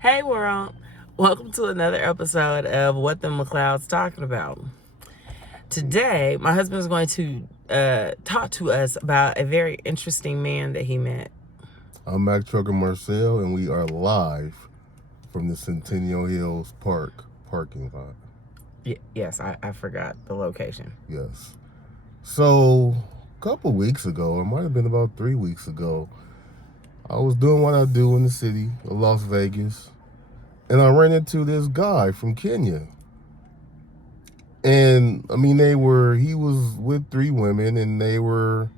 Hey world, welcome to another episode of What the McLeod's Talking About. Today, my husband is going to talk to us about a very interesting man that he met. I'm Mac Trucker Marcel, and we are live from the Centennial Hills parking lot. Yes, I forgot the location. Yes. So, a couple weeks ago, it might have been about 3 weeks ago, I was doing what I do in the city of Las Vegas, and I ran into this guy from Kenya. And, I mean, he was with 3 women, and they were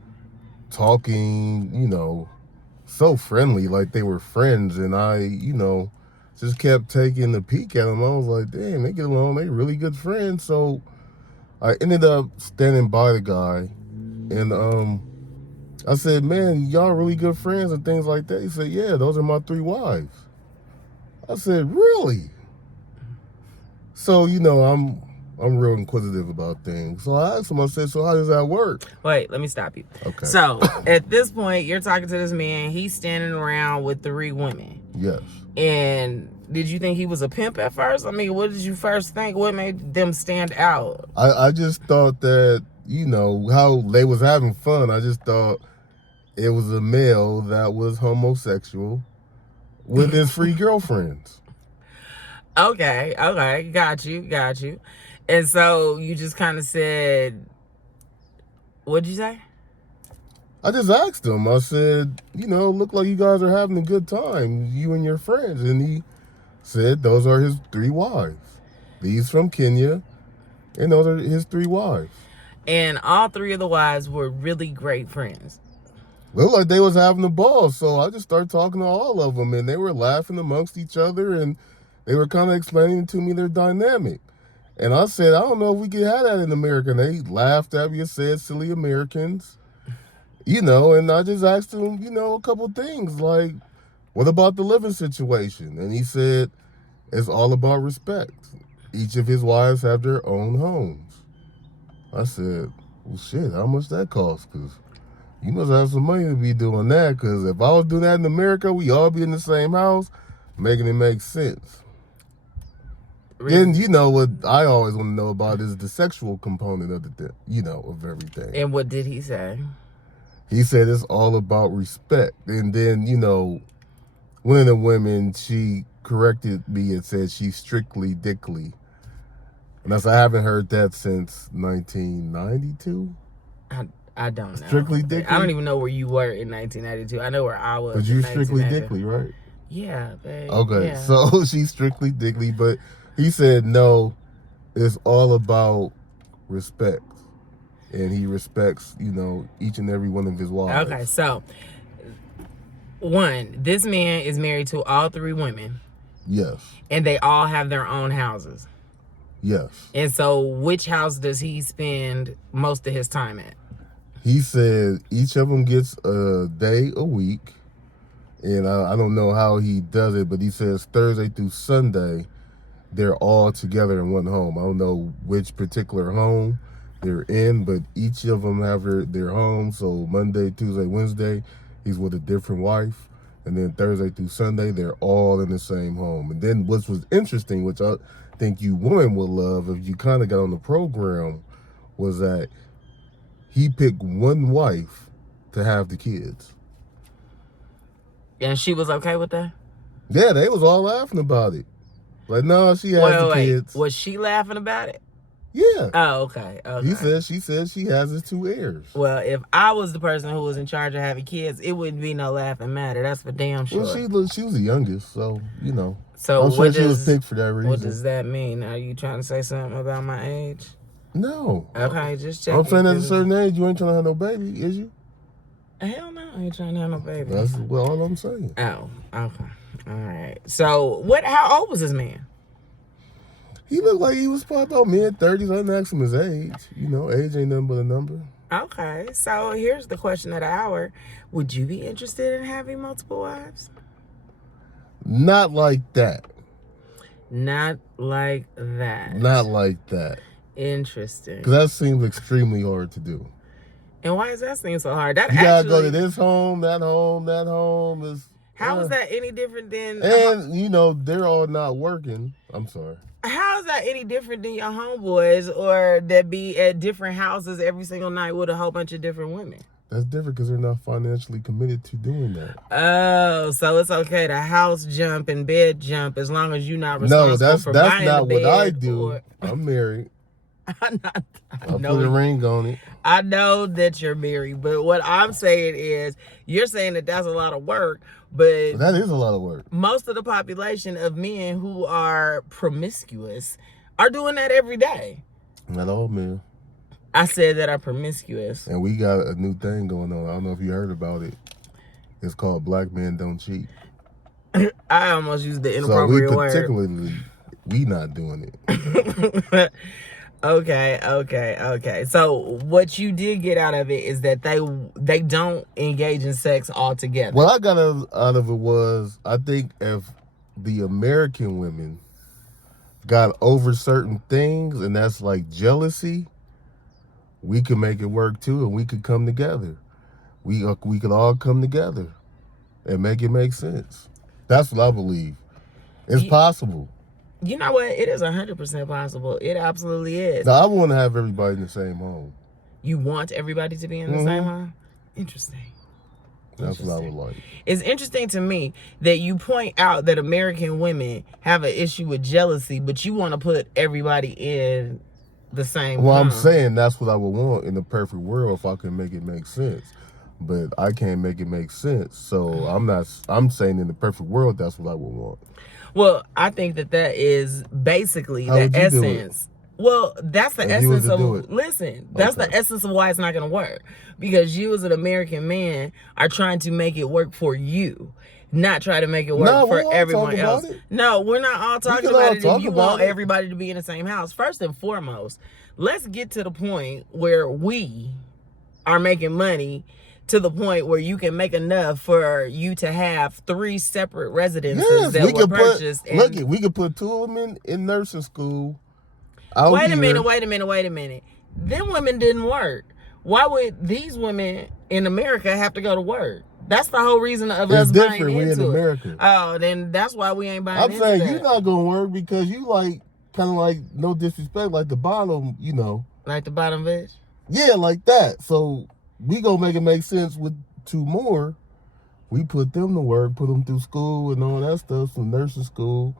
talking, so friendly, like they were friends. And I, just kept taking a peek at them. I was like, damn, they get along. They really good friends. So I ended up standing by the guy, and I said, man, y'all really good friends and things like that. He said, yeah, those are my 3 wives. I said, really? So, I'm real inquisitive about things. So I asked him, I said, so how does that work? Wait, let me stop you. Okay. So, at this point, you're talking to this man. He's standing around with 3 women. Yes. And did you think he was a pimp at first? I mean, what did you first think? What made them stand out? I just thought that, how they was having fun. I just thought it was a male that was homosexual with his free girlfriends. Okay, got you. And so you just kind of said, what'd you say? I just asked him, I said, look like you guys are having a good time, you and your friends. And he said those are his 3 wives. These from Kenya, and those are his 3 wives. And all 3 of the wives were really great friends. Looked like they was having a ball, so I just started talking to all of them, and they were laughing amongst each other, and they were kind of explaining to me their dynamic. And I said, I don't know if we could have that in America. And they laughed at me and said, silly Americans. And I just asked him, a couple things like, what about the living situation? And he said, it's all about respect. Each of his wives have their own homes. I said, well, shit, how much that cost? Because you must have some money to be doing that. Because if I was doing that in America, we all be in the same house, making it make sense. Then what I always want to know about is the sexual component of of everything. And what did he say? He said it's all about respect. And then, one of the women, she corrected me and said she's strictly dickly. And I said, I haven't heard that since 1992. I don't know. Strictly dickly? I don't even know where you were in 1992. I know where I was. But you're strictly dickly, right? Yeah, babe. Okay, yeah. So she's strictly dickly, but he said no, it's all about respect. And he respects, each and every one of his wives. Okay, so, 1, this man is married to all 3 women. Yes. And they all have their own houses. Yes. And so, which house does he spend most of his time at? He said each of them gets a day a week. And I don't know how he does it, but he says Thursday through Sunday, they're all together in one home. I don't know which particular home they're in, but each of them have their home. So Monday, Tuesday, Wednesday, he's with a different wife. And then Thursday through Sunday, they're all in the same home. And then what was interesting, which I think you women would love if you kind of got on the program, was that he picked one wife to have the kids. And she was okay with that? Yeah, they was all laughing about it. Like, no, she has the kids. Was she laughing about it? Yeah. Oh, okay. She said she has his 2 heirs. Well, if I was the person who was in charge of having kids, it wouldn't be no laughing matter. That's for damn sure. Well, she was the youngest, so, So I'm sure she was picked for that reason. What does that mean? Are you trying to say something about my age? No. Okay, just checking. I'm saying at a certain age, you ain't trying to have no baby, is you? Hell no, I ain't trying to have no baby. That's all I'm saying. Oh, okay. All right. So, how old was this man? He looked like he was probably about mid-30s. I didn't ask him his age. Age ain't nothing but a number. Okay, so here's the question of the hour. Would you be interested in having multiple wives? Not like that. Not like that. Not like that. Interesting. Because that seems extremely hard to do. And why does that seem so hard? You gotta go to this home, that home, that home. How is that any different than? And you know, they're all not working. I'm sorry. How is that any different than your homeboys or that be at different houses every single night with a whole bunch of different women? That's different because they're not financially committed to doing that. Oh, so it's okay to house jump and bed jump as long as you're not responsible for buying not the what bed I do. or... I'm married. I I put a ring on it. I know that you're married, but what I'm saying is you're saying that that's a lot of work, but That is a lot of work. most of the population of men who are promiscuous are doing that every day. Not all men. I said that are promiscuous. And we got a new thing going on. I don't know if you heard about it. It's called Black Men Don't Cheat. I almost used the So we inappropriate word. particularly, we not doing it. Okay. So what you did get out of it is that they don't engage in sex altogether. What I got out of it was, I think if the American women got over certain things, and that's like jealousy, we could make it work too, and we could come together. We could all come together and make it make sense. That's what I believe. It's possible. You know what? It is 100% possible. It absolutely is. Now, I want to have everybody in the same home. You want everybody to be in the same home? Interesting. That's what I would like. It's interesting to me that you point out that American women have an issue with jealousy, but you want to put everybody in the same Well, home. I'm saying that's what I would want in the perfect world if I can make it make sense. But I can't make it make sense. So I'm saying in the perfect world, that's what I would want. Well, I think that is basically How the would you do essence. Well, that's the If you was essence to do of it. listen. That's the Okay. essence of why it's not going to work, because you as an American man are trying to make it work for you, not try to make it work No, for we all everyone talk else. about it. No, we're not all talking can all about it. talk If you about want it. everybody to be in the same house, first and foremost, let's get to the point where we are making money to the point where you can make enough for you to have 3 separate residences Yes, that we were could purchased. put. We could put 2 of them in nursing school. Out Wait a here. minute. Them women didn't work. Why would these women in America have to go to work? That's the whole reason of It's us different. buying We in into it. America. Oh, then that's why we ain't buying I'm into saying that. you're not gonna work because you like kind of like, no disrespect, like the bottom, you know. Like the bottom bitch? Yeah, like that. So we gonna make it make sense with 2 more. We put them to work, put them through school and all that stuff, some nursing school,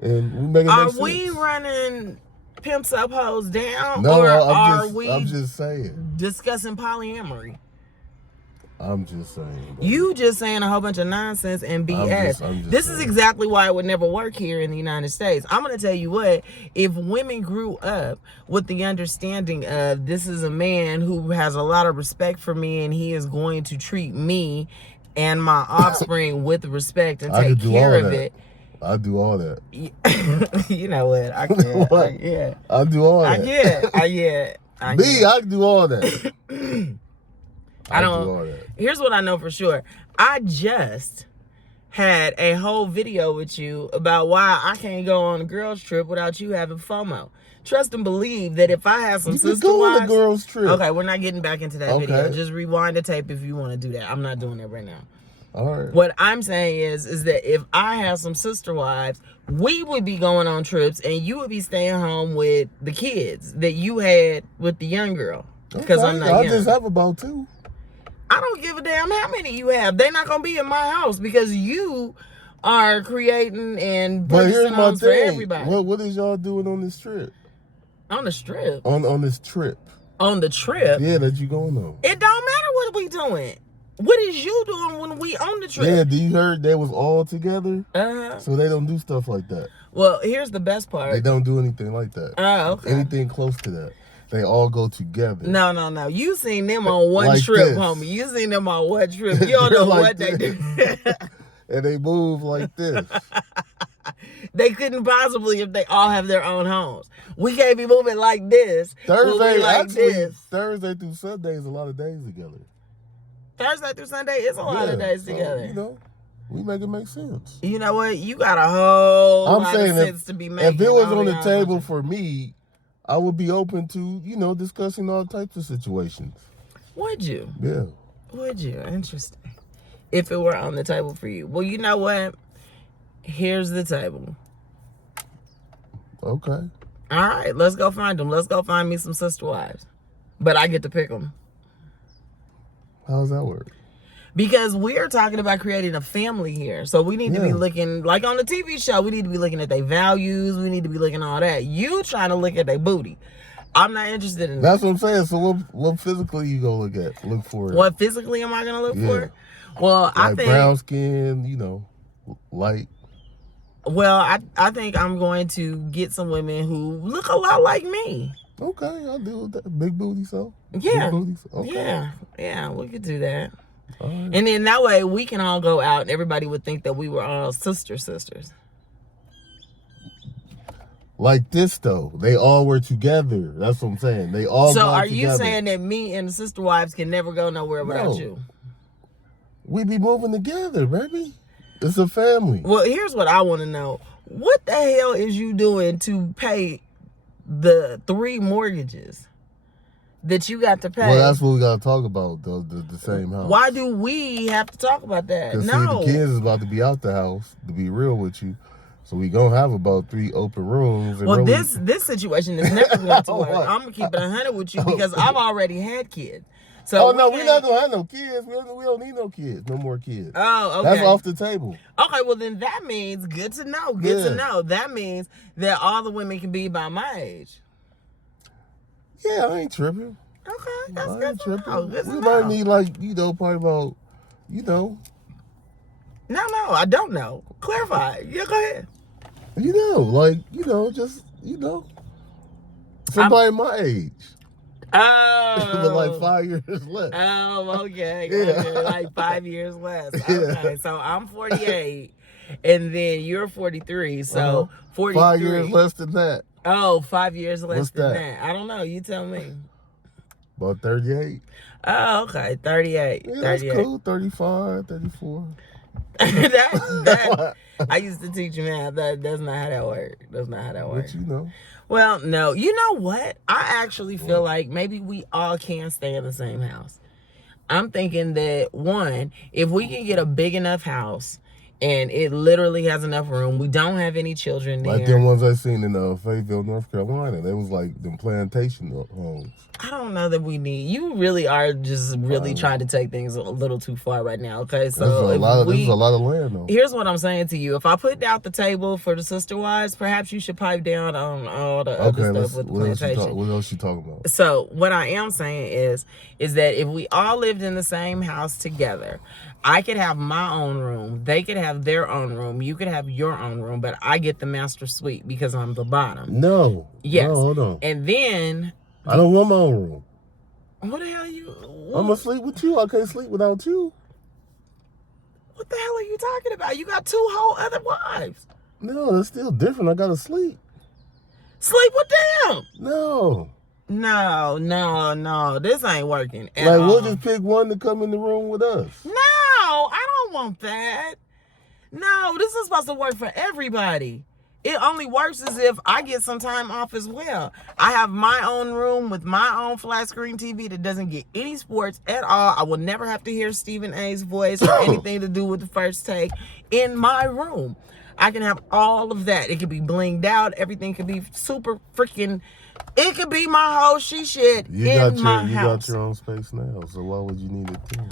and we make it Are make sense. we running pimps up, hoes down? No, or I'm just saying. discussing polyamory? I'm just saying. Bro. You just saying a whole bunch of nonsense and BS. I'm just This is saying. exactly why it would never work here in the United States. I'm going to tell you what, if women grew up with the understanding of this is a man who has a lot of respect for me and he is going to treat me and my offspring with respect and I take could do care all of that. it. I do all that. You know what? I can't. What? Yeah. I do all that. Me, I do all that. I do don't. all that. Here's what I know for sure. I just had a whole video with you about why I can't go on a girls trip without you having FOMO. Trust and believe that if I have some You can sister go on a wives. girls trip. Okay, we're not getting back into that Okay. video. Just rewind the tape if you want to do that. I'm not doing that right now. All right. What I'm saying is that if I have some sister wives, we would be going on trips and you would be staying home with the kids that you had with the young girl. Because I'm not I young. just have about 2. I don't give a damn how many you have. They're not gonna be in my house because you are creating and But here's purchasing my homes for thing. everybody. What is y'all doing on this trip? On the strip. On this trip? On the trip. Yeah, that you going on. It don't matter what we doing. What is you doing when we on the Yeah, trip? do you heard they was all together? Uh-huh. So they don't do stuff like that. Well, here's the best They part. don't do anything like that. Oh, okay. Anything close to that. They all go together. No. You seen them on one Like trip, this. homie. You seen them on one trip. You don't know Like what they do. And they move like this. They couldn't possibly if they all have their own homes. We can't be moving like this. We'll be Thursday, like actually, this. Thursday through Sunday is a lot of days together. Thursday through Sunday is a lot of Yeah, days so, together. You know, we make it make sense. You know what? You got a whole I'm lot saying of sense to be making. if it was I don't on the know how table much- for me, I would be open to, discussing all types of situations. Would you? Yeah. Would you? Interesting. if it were on the table for you? Well, you know what? Here's the table. Okay. All right, let's go find them. Let's go find me some sister wives. But I get to pick them. How does that work? Because we're talking about creating a family here. So we need to be looking, like on the TV show, we need to be looking at their values. We need to be looking at all that. You trying to look at their booty. I'm not interested in That's what I'm saying. So what physically you gonna look for? What physically am I going to look for? Well, like I think... brown skin, light. Well, I think I'm going to get some women who look a lot like me. Okay, I'll deal with that. Big booty, so? Yeah. Big booty, so? Okay. Yeah, we could do that. All right. And then that way we can all go out and everybody would think that we were all sisters. Like this, though. They all were together. That's what I'm saying. They all So go are together. you saying that me and the sister wives can never go nowhere without you? We be moving together, baby. It's a family. Well, here's what I want to know. What the hell is you doing to pay the 3 mortgages that you got to pay? Well, that's what we got to talk about, though, the same house. Why do we have to talk about that? Because, No. see, the kids is about to be out the house, to be real with you. So we going to have about 3 open rooms. And Well, really... this situation is never going to work. I'm going to keep it 100 with you because I've already had kids. So no, we're not going to have no kids. We don't need no kids. No more kids. Oh, okay. That's off the table. Okay, well, then that means, good to know, to know. That means that all the women can be by my age. Yeah, I ain't tripping. Okay, that's I good ain't to tripping. know. Good to We know. might need, probably about, No, I don't know. Clarify. Yeah, go ahead. just, somebody my age. Oh. But like 5 years less. Oh, okay. Yeah. Okay, like 5 years less. Yeah. Okay, so I'm 48, and then you're 43, so 43. 5 years less than that. Oh, 5 years less What's than that? that. I don't know. You tell me. About 38. Oh, okay. 38. Yeah, that's 38. cool. 35, 34. that I used to teach math. That's not how that works. That's not how that works. But Well, no. You know what? I actually feel like maybe we all can stay in the same house. I'm thinking that, one, if we can get a big enough house and it literally has enough room, we don't have any children there. Like them ones I seen in Fayetteville, North Carolina. They was like them plantation homes. I don't know that we need. You really are just really trying to take things a little too far right now. Okay, so There's a lot of land though. Here's what I'm saying to you: if I put out the table for the sister wives, perhaps you should pipe down on all the other stuff with the plantation. What else you talking about? So what I am saying is that if we all lived in the same house together, I could have my own room, they could have their own room, you could have your own room, but I get the master suite because I'm the bottom. No. Yes. No, hold on. And then I don't want my own room. what the hell I'm gonna sleep with you. I can't sleep without you. What the hell are you talking about? You got 2 whole other wives. No, that's still different. I gotta sleep. Sleep with them. No. No. This ain't working at Like all. we'll just pick one to come in the room with us. No, I don't want that. No, this is supposed to work for everybody. It only works as if I get some time off as well. I have my own room with my own flat screen TV that doesn't get any sports at all. I will never have to hear Stephen A's voice or anything to do with the First Take in my room. I can have all of that. It could be blinged out. Everything could be super freaking... It could be my whole shit in my house. You got your own space now, so why would you need it then?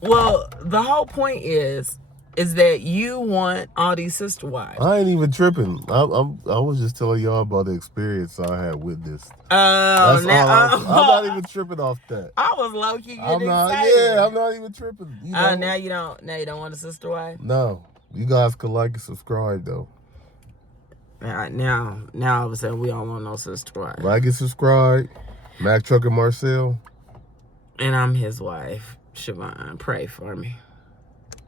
Well, the whole point is that you want all these sister wives. I ain't even tripping. I was just telling y'all about the experience I had with this. Oh, I'm not even tripping off that. I was low key getting I'm not. excited. Yeah, I'm not even tripping. Now you don't want a sister wife. No, you guys could like and subscribe though. Now all of a sudden we don't want no sister wife. Like and subscribe. Mac Trucker Marcel. And I'm his wife, Siobhan. Pray for me.